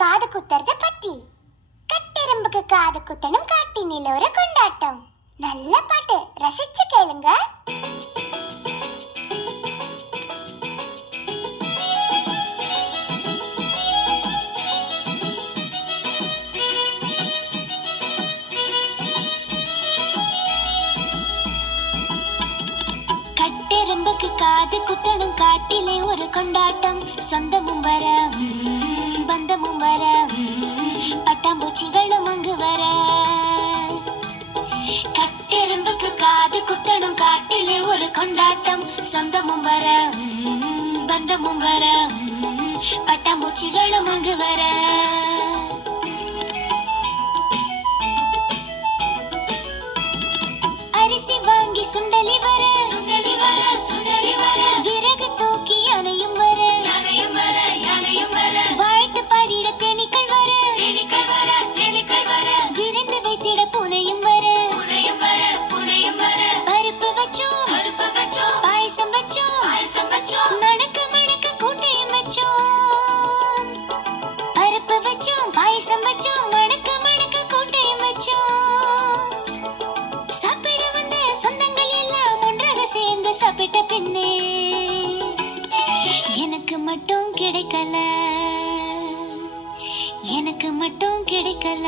காது குத்துறத பத்தி. கட்டெரும்புக்கு காது குத்தணும் காட்டினில ஒரு கொண்டாட்டம். நல்ல பாட்டு, ரசிச்சு கேளுங்க. கட்டெரும்புக்கு காது குத்தணும் காட்டிலே ஒரு கொண்டாட்டம். சொந்தமும் வர பந்தமும் வர பட்டாம்பூச்சிகளும் அங்கு வர. கட்டெரும்புக்கு காது குத்தணும் காட்டிலே ஒரு கொண்டாட்டம். சொந்தமும் வர பந்தமும் வர பட்டாம்பூச்சிகளும் அங்கு வர. அரிசி வாங்கி சுண்டலி வர, சுண்டலி வர, சுண்டலி வர. விறகு தூக்கி யானையும் வர, யானையும் வர, யானையும் வர. வாழ்த்து பாடிட தேனீக்கள் வர, தேனீக்கள் வர, தேனீக்கள் வர. விருந்து வைத்திட பூனையும் வர, பூனையும் வர, பூனையும் வர. பருப்பு வச்சோம், பருப்பு வச்சோம். பாயசம் வச்சோம், பாயசம் வச்சோம். மணக்க மணக்க கூட்டையும் வச்சோம். பருப்பு வச்சோம், பாயசம் வச்சோம். மணக்க மணக்க கூட்டையும் வச்சோம். சாப்பிட வந்த சொந்தங்கள் எல்லாம் ஒன்றாக சேர்ந்து சாப்பிட்ட பின்னே எனக்கு மட்டும் கிடைக்கல, எனக்கு மட்டும் கிடைக்கல.